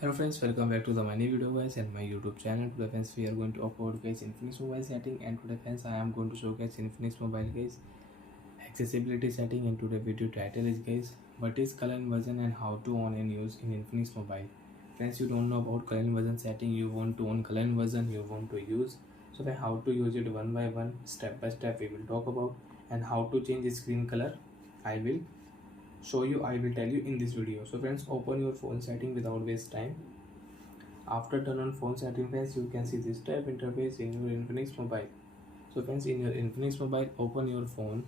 Hello friends, welcome back to the my new video guys and my YouTube channel. Today friends we are going to upload guys Infinix mobile setting, and today friends I am going to show guys Infinix mobile guys accessibility setting. And today video title is guys what is color inversion and how to on and use in Infinix mobile. Friends, you don't know about color inversion setting, you want to on color inversion, you want to use. So then how to use it one by one, step by step we will talk about, and how to change screen color I will show you, I will tell you in this video. So friends, open your phone setting without waste time. After turn on phone setting friends, you can see this type interface in your Infinix mobile. So friends, in your Infinix mobile, open your phone,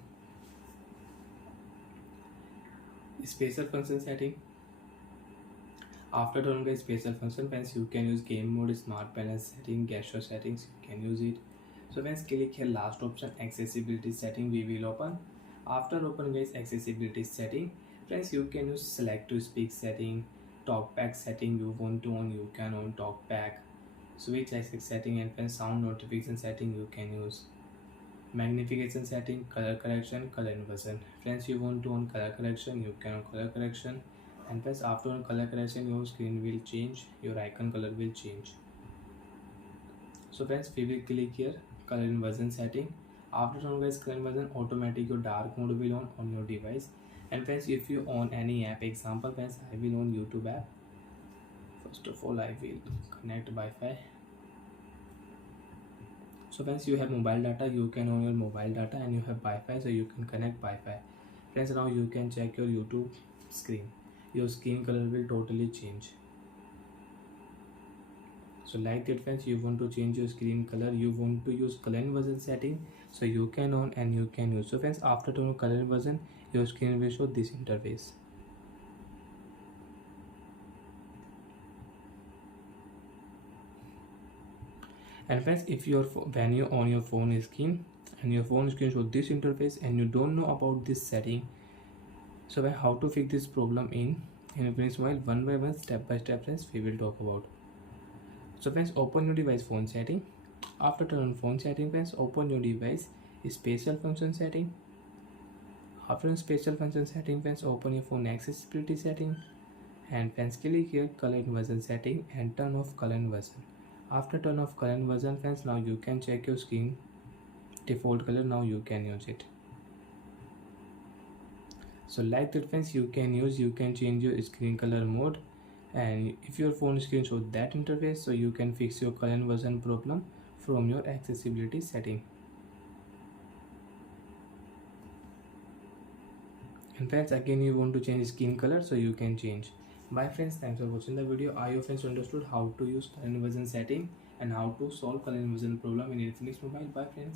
special function setting. After turn on the special function friends, you can use game mode, smart balance setting, gesture settings, you can use it. So friends, click here last option, accessibility setting, we will open. After open guys accessibility setting friends, you can use select to speak setting, talkback setting, you want to on, you can on talkback, switch access setting, and friends sound notification setting you can use, magnification setting, color correction, color inversion. Friends, you want to on color correction, you can on color correction, and friends after on color correction your screen will change, your icon color will change. So friends, we will click here color inversion setting. After on guys color inversion, automatic your dark mode will on your device. And friends, if you on any app, example friends I will on YouTube app. First of all I will connect Wi-Fi. So friends, you have mobile data, you can on your mobile data, and you have Wi-Fi, so you can connect Wi-Fi. Friends, now you can check your YouTube screen, your screen color will totally change. So like that friends, you want to change your screen color, you want to use color inversion setting, so you can on and you can use. So friends, after turn on color inversion, your screen will show this interface. And friends, if your when you on your phone screen and your phone screen show this interface and you don't know about this setting, so how to fix this problem in Infinix mobile, one by one, step by step friends we will talk about. So friends, open your device phone setting. After turn on phone setting friends, open your device special function setting. After special function setting friends, open your phone accessibility setting, and friends click here color inversion setting and turn off color inversion. After turn off color inversion friends, now you can check your screen default color, now you can use it. So like that friends, you can use, you can change your screen color mode, and if your phone screen shows that interface, so you can fix your color inversion problem from your accessibility setting. And friends, again you want to change skin color, so you can change. Bye friends, thanks for watching the video. I hope friends understood how to use color inversion setting and how to solve color inversion problem in Infinix mobile. Bye friends.